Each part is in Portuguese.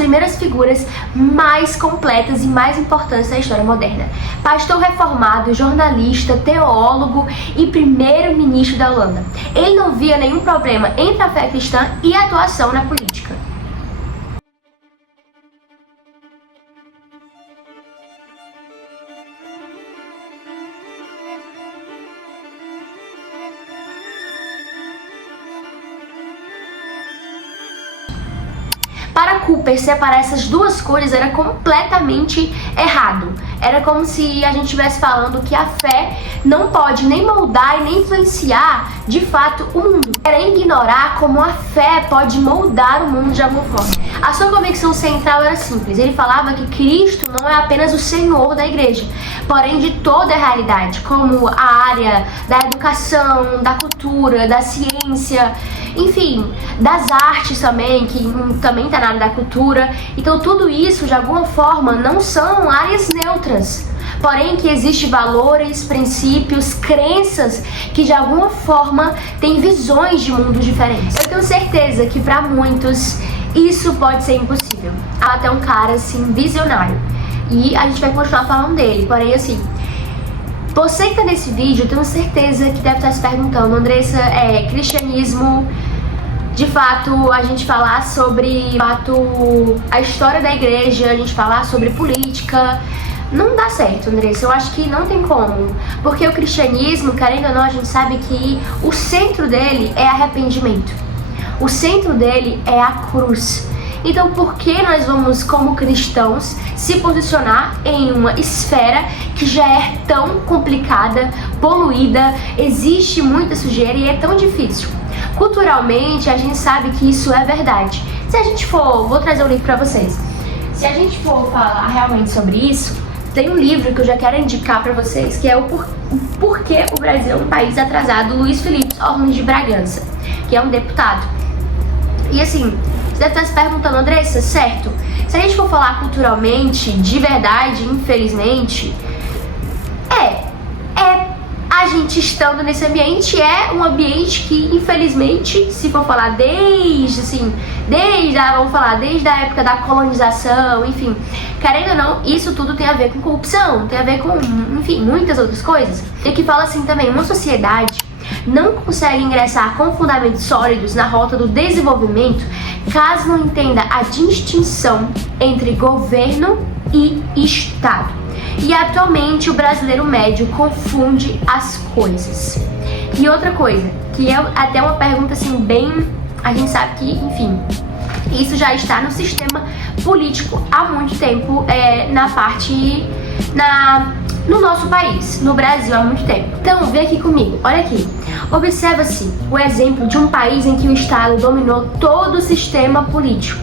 primeiras figuras mais completas e mais importantes da história moderna. Pastor reformado, jornalista, teólogo e primeiro-ministro da Holanda. Ele não via nenhum problema entre a fé cristã e a atuação na política. Para Cooper, separar essas duas coisas era completamente errado. Era como se a gente estivesse falando que a fé não pode nem moldar e nem influenciar de fato o mundo. Era ignorar como a fé pode moldar o mundo de alguma forma. A sua convicção central era simples. Ele falava que Cristo não é apenas o Senhor da igreja, porém de toda a realidade, como a área da educação, da cultura, da ciência, enfim, das artes também, que também está na área da cultura. Então tudo isso, de alguma forma, não são áreas neutras, porém que existem valores, princípios, crenças que de alguma forma têm visões de mundos diferentes. Eu tenho certeza que para muitos isso pode ser impossível. Há até um cara assim visionário, e a gente vai continuar falando dele, porém assim, você que tá nesse vídeo, eu tenho certeza que deve estar se perguntando: Andressa, cristianismo, de fato, a gente falar sobre, de fato, a história da igreja, a gente falar sobre política, não dá certo, Andressa. Eu acho que não tem como, porque o cristianismo, querendo ou não, a gente sabe que o centro dele é arrependimento, o centro dele é a cruz. Então, por que nós vamos, como cristãos, se posicionar em uma esfera que já é tão complicada, poluída, existe muita sujeira e é tão difícil? Culturalmente, a gente sabe que isso é verdade. Se a gente for, vou trazer um livro pra vocês. Se a gente for falar realmente sobre isso, tem um livro que eu já quero indicar pra vocês, que é o Porquê o Brasil é um País Atrasado, Luiz Felipe Orlando de Bragança, que é um deputado. E assim, você deve estar se perguntando: Andressa, certo, se a gente for falar culturalmente, de verdade, infelizmente, a gente estando nesse ambiente é um ambiente que, infelizmente, se for falar desde a época da colonização, enfim, querendo ou não, isso tudo tem a ver com corrupção, tem a ver com, enfim, muitas outras coisas. E que fala assim também: uma sociedade não consegue ingressar com fundamentos sólidos na rota do desenvolvimento caso não entenda a distinção entre governo e Estado. E atualmente o brasileiro médio confunde as coisas. E outra coisa, que é até uma pergunta assim bem... A gente sabe que, enfim, isso já está no sistema político há muito tempo, no nosso país, no Brasil, há muito tempo. Então, vem aqui comigo, olha aqui. Observa-se o exemplo de um país em que o Estado dominou todo o sistema político,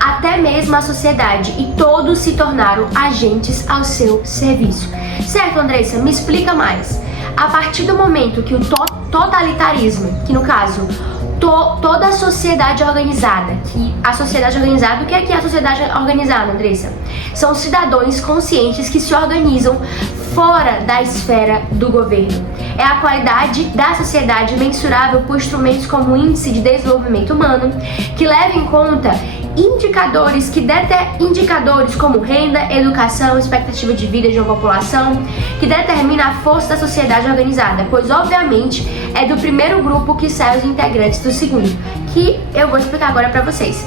até mesmo a sociedade, e todos se tornaram agentes ao seu serviço. Certo, Andressa? Me explica mais. A partir do momento que o totalitarismo, que no caso toda a sociedade organizada, o que é a sociedade organizada, Andressa? São cidadãos conscientes que se organizam fora da esfera do governo. É a qualidade da sociedade mensurável por instrumentos como o Índice de Desenvolvimento Humano, que leva em conta indicadores como renda, educação, expectativa de vida de uma população, que determina a força da sociedade organizada, pois obviamente é do primeiro grupo que saem os integrantes do segundo, que eu vou explicar agora pra vocês.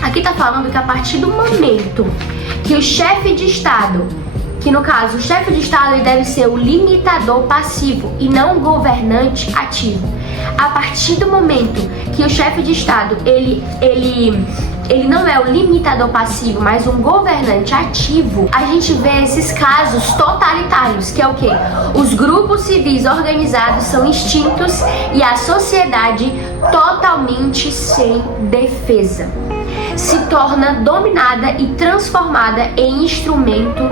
Aqui tá falando que a partir do momento que o chefe de Estado, que no caso o chefe de Estado ele deve ser o limitador passivo e não o governante ativo. A partir do momento que o chefe de Estado ele não é o limitador passivo, mas um governante ativo, a gente vê esses casos totalitários, que é o quê? Os grupos civis organizados são extintos e a sociedade totalmente sem defesa se torna dominada e transformada em instrumento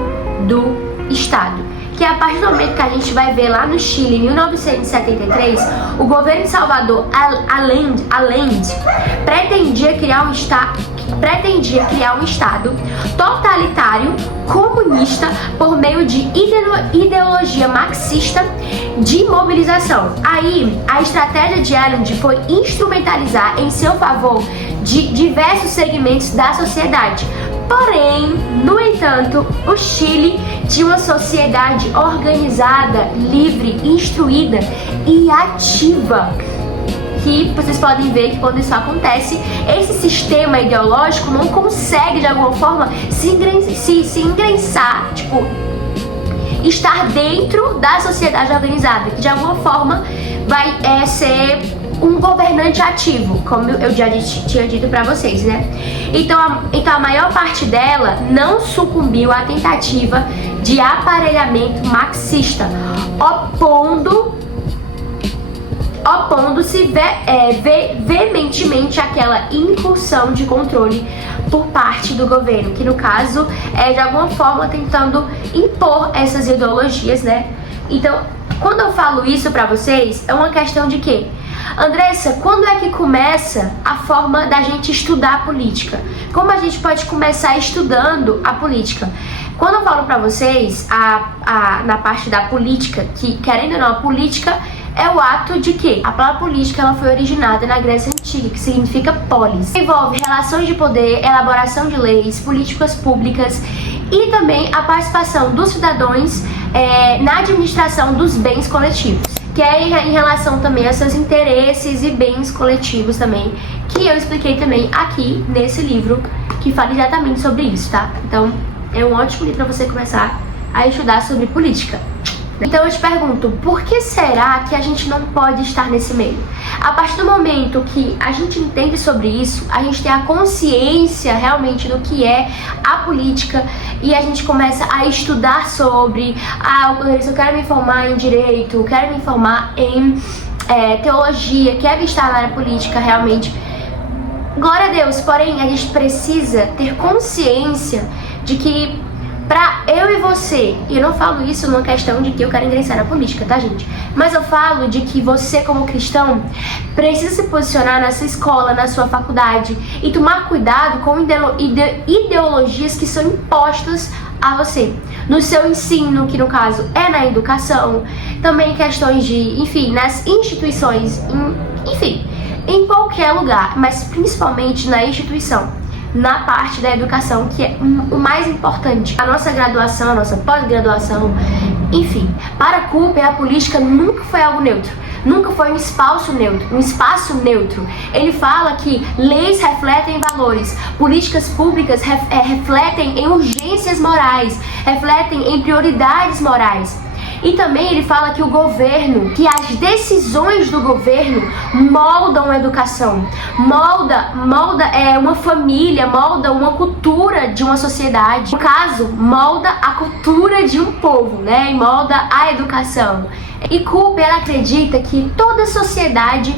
do Estado. Que a partir do momento que a gente vai ver lá no Chile, em 1973, o governo de Salvador Allende pretendia criar um Estado totalitário, comunista, por meio de ideologia marxista de mobilização. Aí, a estratégia de Allende foi instrumentalizar em seu favor de diversos segmentos da sociedade. Porém, no entanto, o Chile tinha uma sociedade organizada, livre, instruída e ativa. Que vocês podem ver que quando isso acontece, esse sistema ideológico não consegue de alguma forma se ingressar, tipo, estar dentro da sociedade organizada, que de alguma forma vai ser um governante ativo, como eu já tinha dito pra vocês, né? Então a maior parte dela não sucumbiu à tentativa de aparelhamento marxista, opondo-se veementemente àquela incursão de controle por parte do governo, que no caso é de alguma forma tentando impor essas ideologias, né? Então, quando eu falo isso pra vocês, é uma questão de quê? Andressa, quando é que começa a forma da gente estudar a política? Como a gente pode começar estudando a política? Quando eu falo pra vocês, na parte da política, que querendo ou não, a política é o ato de que a palavra política ela foi originada na Grécia Antiga, que significa polis. Envolve relações de poder, elaboração de leis, políticas públicas e também a participação dos cidadãos na administração dos bens coletivos, que é em relação também a seus interesses e bens coletivos também, que eu expliquei também aqui nesse livro, que fala exatamente sobre isso, tá? Então, é um ótimo livro para você começar a estudar sobre política. Então eu te pergunto, por que será que a gente não pode estar nesse meio? A partir do momento que a gente entende sobre isso, a gente tem a consciência realmente do que é a política e a gente começa a estudar sobre, eu quero me informar em direito, quero me informar em teologia, quero estar na área política realmente. Glória a Deus, porém a gente precisa ter consciência de que pra eu e você, e eu não falo isso numa questão de que eu quero ingressar na política, tá, gente? Mas eu falo de que você, como cristão, precisa se posicionar na sua escola, na sua faculdade e tomar cuidado com ideologias que são impostas a você. No seu ensino, que no caso é na educação, também questões de, enfim, nas instituições, enfim, em qualquer lugar, mas principalmente na instituição. Na parte da educação, que é o mais importante. A nossa graduação, a nossa pós-graduação, enfim. Para Cooper, a política nunca foi algo neutro. Nunca foi um espaço neutro. Ele fala que leis refletem valores, políticas públicas refletem em urgências morais, refletem em prioridades morais. E também ele fala que o governo, que as decisões do governo moldam a educação, molda uma família, molda uma cultura de uma sociedade. No caso, molda a cultura de um povo, né? E molda a educação. E Cooper acredita que toda sociedade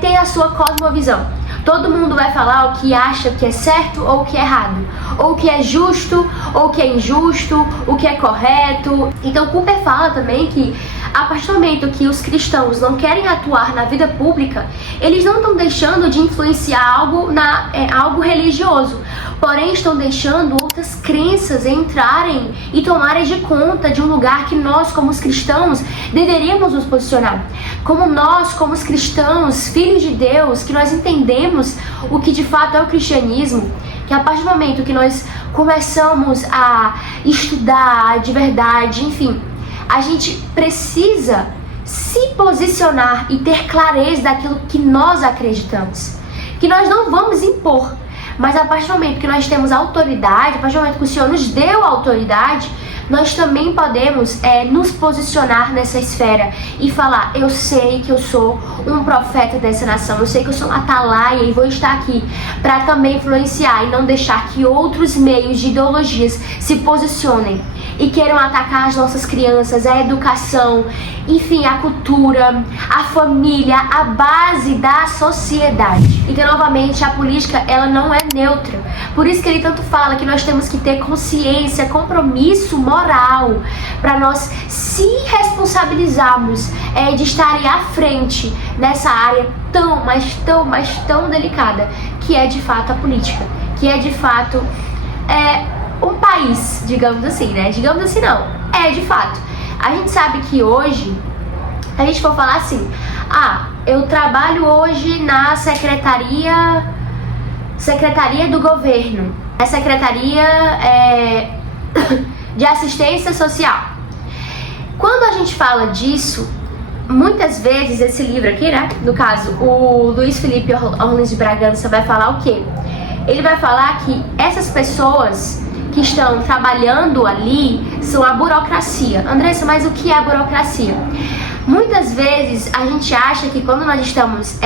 tem a sua cosmovisão. Todo mundo vai falar o que acha que é certo ou o que é errado, ou o que é justo ou o que é injusto, o que é correto. Então Cooper fala também que a partir do momento que os cristãos não querem atuar na vida pública, eles não estão deixando de influenciar algo religioso, porém estão deixando outras crenças entrarem e tomarem de conta de um lugar que nós, como os cristãos, deveríamos nos posicionar. Como nós, como os cristãos, filhos de Deus, que nós entendemos o que de fato é o cristianismo, que a partir do momento que nós começamos a estudar de verdade, enfim, a gente precisa se posicionar e ter clareza daquilo que nós acreditamos. Que nós não vamos impor, mas a partir do momento que nós temos autoridade, a partir do momento que o Senhor nos deu autoridade, nós também podemos nos posicionar nessa esfera e falar: eu sei que eu sou um profeta dessa nação, eu sei que eu sou um atalaia e vou estar aqui para também influenciar e não deixar que outros meios de ideologias se posicionem e queiram atacar as nossas crianças, a educação, enfim, a cultura, a família, a base da sociedade. Então, novamente, a política, ela não é neutra. Por isso que ele tanto fala que nós temos que ter consciência, compromisso moral, para nós se responsabilizarmos de estarem à frente nessa área tão delicada, que é de fato a política, que é de fato um país, digamos assim, né? Digamos assim não, de fato. A gente sabe que hoje, a gente for falar assim, eu trabalho hoje na secretaria Secretaria do Governo, a Secretaria de Assistência Social. Quando a gente fala disso, muitas vezes esse livro aqui, né, no caso, o Luiz Felipe Orlins de Bragança vai falar o quê? Ele vai falar que essas pessoas que estão trabalhando ali são a burocracia. Andressa, mas o que é a burocracia? Muitas vezes a gente acha que quando nós estamos,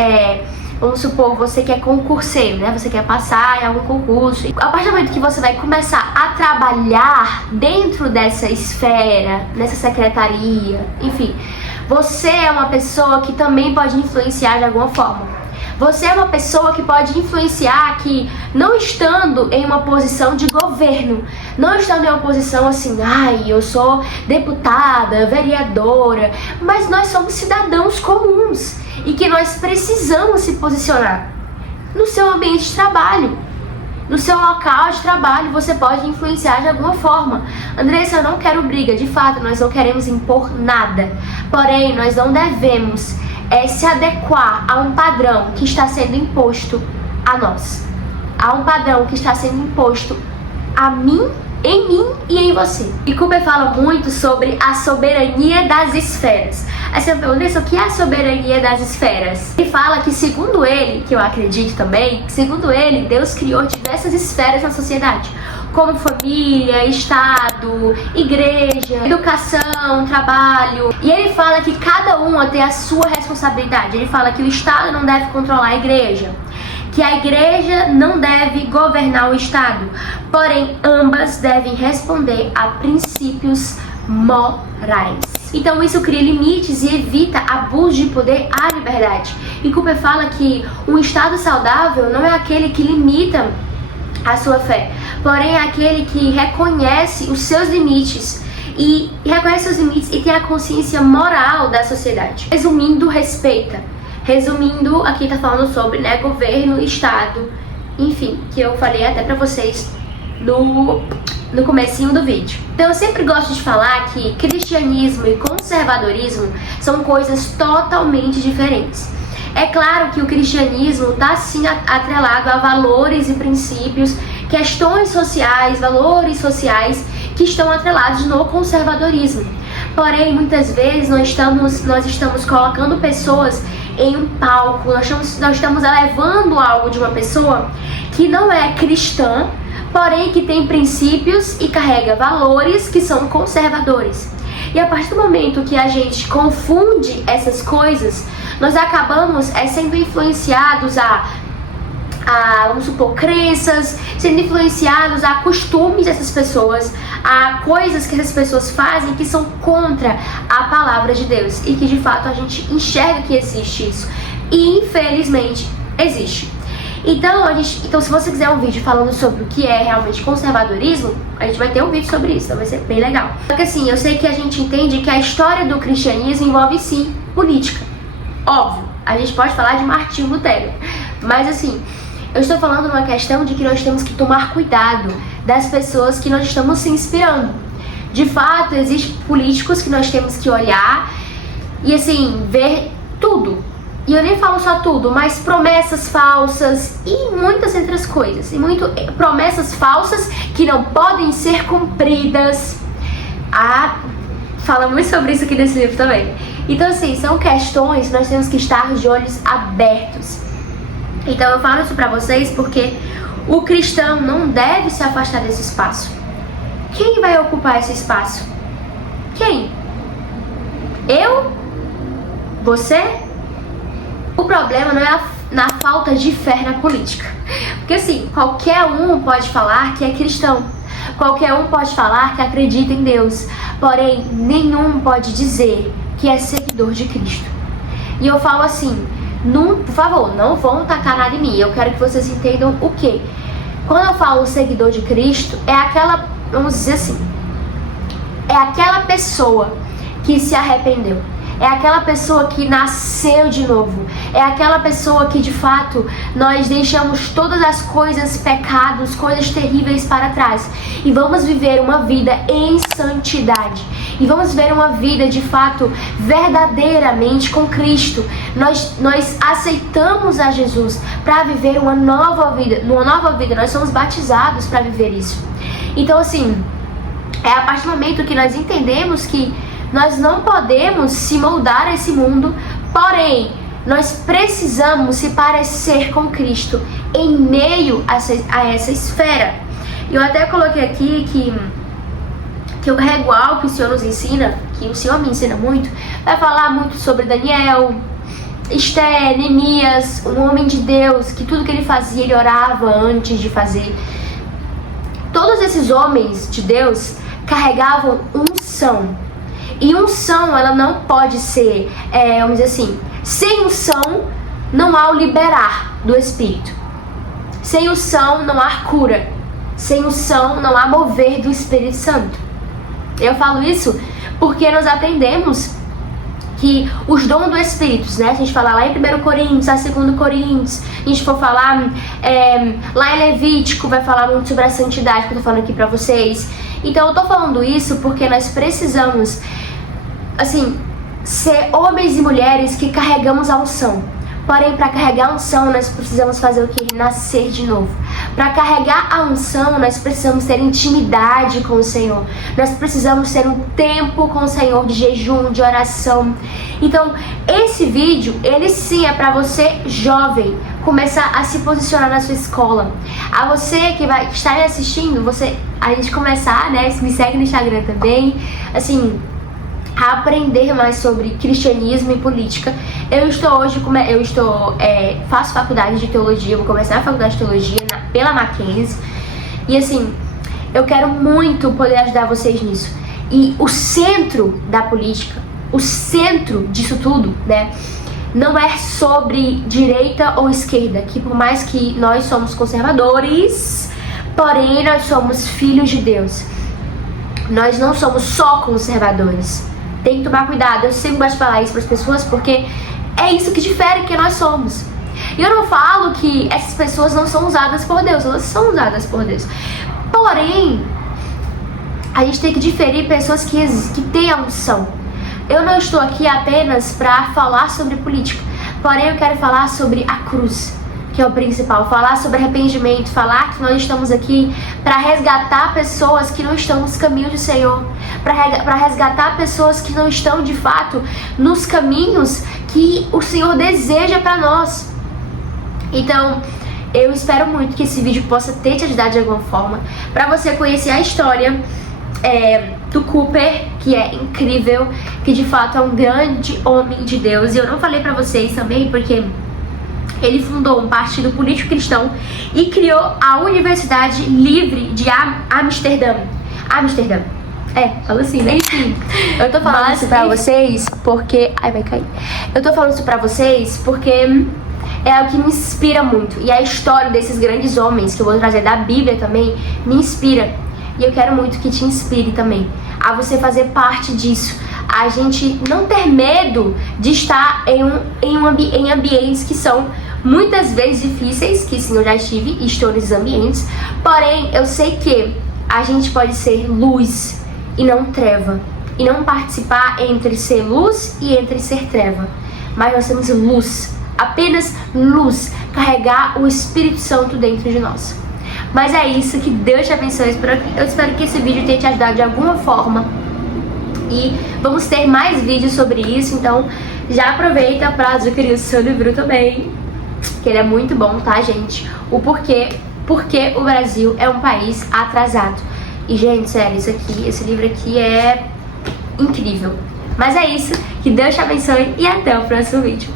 vamos supor, você que é concurseiro, né? Você quer passar em algum concurso. A partir do momento que você vai começar a trabalhar dentro dessa esfera, nessa secretaria, enfim, você é uma pessoa que também pode influenciar de alguma forma. Você é uma pessoa que pode influenciar que, não estando em uma posição de governo, não estando em uma posição assim, eu sou deputada, vereadora, mas nós somos cidadãos comuns e que nós precisamos se posicionar. No seu ambiente de trabalho, no seu local de trabalho, você pode influenciar de alguma forma. Andressa, eu não quero briga, de fato, nós não queremos impor nada, porém, nós não devemos se adequar a um padrão que está sendo imposto a nós, a um padrão que está sendo imposto a mim, em mim e em você. E Cooper fala muito sobre a soberania das esferas. Aí você pergunta, o que é a soberania das esferas? Ele fala que, segundo ele, que eu acredito também, segundo ele, Deus criou diversas esferas na sociedade, como família, estado, igreja, educação, trabalho. E ele fala que cada uma tem a sua responsabilidade. Ele fala que o estado não deve controlar a igreja, que a igreja não deve governar o estado, porém ambas devem responder a princípios morais. Então isso cria limites e evita abuso de poder à liberdade. E Cooper fala que um estado saudável não é aquele que limita a sua fé, porém é aquele que reconhece os seus limites e reconhece os limites e tem a consciência moral da sociedade. Resumindo, respeita. Resumindo, aqui tá falando sobre, né, governo, estado, enfim, que eu falei até pra vocês no comecinho do vídeo. Então eu sempre gosto de falar que cristianismo e conservadorismo são coisas totalmente diferentes. É claro que o cristianismo está sim atrelado a valores e princípios, questões sociais, valores sociais que estão atrelados no conservadorismo. Porém, muitas vezes nós estamos colocando pessoas em um palco, nós estamos elevando algo de uma pessoa que não é cristã, porém que tem princípios e carrega valores que são conservadores. E a partir do momento que a gente confunde essas coisas, nós acabamos sendo influenciados a, vamos supor, crenças, sendo influenciados a costumes dessas pessoas, a coisas que essas pessoas fazem que são contra a palavra de Deus e que de fato a gente enxerga que existe isso. E infelizmente existe. Então, se você quiser um vídeo falando sobre o que é realmente conservadorismo, a gente vai ter um vídeo sobre isso, então vai ser bem legal. Só que assim, eu sei que a gente entende que a história do cristianismo envolve sim política. Óbvio, a gente pode falar de Martinho Lutero, mas assim, eu estou falando numa questão de que nós temos que tomar cuidado das pessoas que nós estamos se inspirando. De fato, existem políticos que nós temos que olhar e assim, ver tudo. E eu nem falo só tudo, mas promessas falsas e muitas outras coisas. E promessas falsas que não podem ser cumpridas. Fala muito sobre isso aqui nesse livro também. Então assim, são questões que nós temos que estar de olhos abertos. Então eu falo isso pra vocês porque o cristão não deve se afastar desse espaço. Quem vai ocupar esse espaço? Quem? Eu? Você? O problema não é na falta de fé na política. Porque assim, qualquer um pode falar que é cristão. Qualquer um pode falar que acredita em Deus. Porém, nenhum pode dizer que é seguidor de Cristo. E eu falo assim, por favor, não vão tacar nada em mim. Eu quero que vocês entendam o quê? Quando eu falo seguidor de Cristo, é aquela, vamos dizer assim, é aquela pessoa que se arrependeu. é aquela pessoa que nasceu de novo, é aquela pessoa que de fato nós deixamos todas as coisas, pecados, coisas terríveis para trás e vamos viver uma vida em santidade e vamos viver uma vida de fato verdadeiramente com Cristo. Nós aceitamos a Jesus para viver uma nova vida, nós somos batizados para viver isso. Então assim, é a partir do momento que nós entendemos que nós não podemos se moldar a esse mundo, porém, nós precisamos se parecer com Cristo em meio a essa esfera. Eu até coloquei aqui que o carrego algo que o Senhor nos ensina, que o Senhor me ensina muito, vai falar muito sobre Daniel, Esté, Neemias, um homem de Deus, que tudo que ele fazia, ele orava antes de fazer. Todos esses homens de Deus carregavam unção. E unção, ela não pode ser, vamos dizer assim, sem unção não há o liberar do Espírito. Sem unção não há cura. Sem unção não há mover do Espírito Santo. Eu falo isso porque nós aprendemos que os dons do Espírito, né? Se a gente falar lá em 1 Coríntios, a 2 Coríntios, a gente for falar lá em Levítico, vai falar muito sobre a santidade que eu tô falando aqui pra vocês. Então eu tô falando isso porque nós precisamos, assim, ser homens e mulheres que carregamos a unção. Porém, para carregar a unção, nós precisamos fazer o que? Nascer de novo. Para carregar a unção, nós precisamos ter intimidade com o Senhor. Nós precisamos ter um tempo com o Senhor de jejum, de oração. Então, esse vídeo, ele sim é para você jovem começar a se posicionar na sua escola. A você que vai estar me assistindo, a gente começar, né? Me segue no Instagram também. Assim, a aprender mais sobre cristianismo e política. Faço faculdade de teologia, vou começar a faculdade de teologia pela Mackenzie. E assim, eu quero muito poder ajudar vocês nisso. E o centro da política, o centro disso tudo, né, não é sobre direita ou esquerda, que por mais que nós somos conservadores, porém nós somos filhos de Deus. Nós não somos só conservadores. Tem que tomar cuidado, eu sempre gosto de falar isso para as pessoas porque é isso que difere quem nós somos. E eu não falo que essas pessoas não são usadas por Deus, elas são usadas por Deus. Porém, a gente tem que diferir pessoas que têm a unção. Eu não estou aqui apenas para falar sobre política, porém eu quero falar sobre a cruz, que é o principal, falar sobre arrependimento, falar que nós estamos aqui para resgatar pessoas que não estão nos caminhos do Senhor, para resgatar pessoas que não estão de fato nos caminhos que o Senhor deseja para nós. Então, eu espero muito que esse vídeo possa ter te ajudado de alguma forma, para você conhecer a história do Cooper, que é incrível, que de fato é um grande homem de Deus. E eu não falei para vocês também porque ele fundou um partido político cristão e criou a Universidade Livre de Amsterdã. Fala assim, né? Enfim, eu tô falando isso pra vocês porque... Ai, vai cair. Eu tô falando isso pra vocês porque é algo que me inspira muito. E a história desses grandes homens, que eu vou trazer da Bíblia também, me inspira. E eu quero muito que te inspire também a você fazer parte disso. A gente não ter medo de estar em ambientes que são muitas vezes difíceis, que sim, eu já estive e estou nesses ambientes. Porém, eu sei que a gente pode ser luz e não treva. E não participar entre ser luz e entre ser treva. Mas nós temos luz, apenas luz, carregar o Espírito Santo dentro de nós. Mas é isso, que Deus te abençoe. Eu espero que esse vídeo tenha te ajudado de alguma forma. E vamos ter mais vídeos sobre isso, então já aproveita para adquirir o seu livro também, que ele é muito bom, tá, gente? O porquê o Brasil é um país atrasado. E, gente, sério, esse livro aqui é incrível. Mas é isso, que Deus te abençoe e até o próximo vídeo.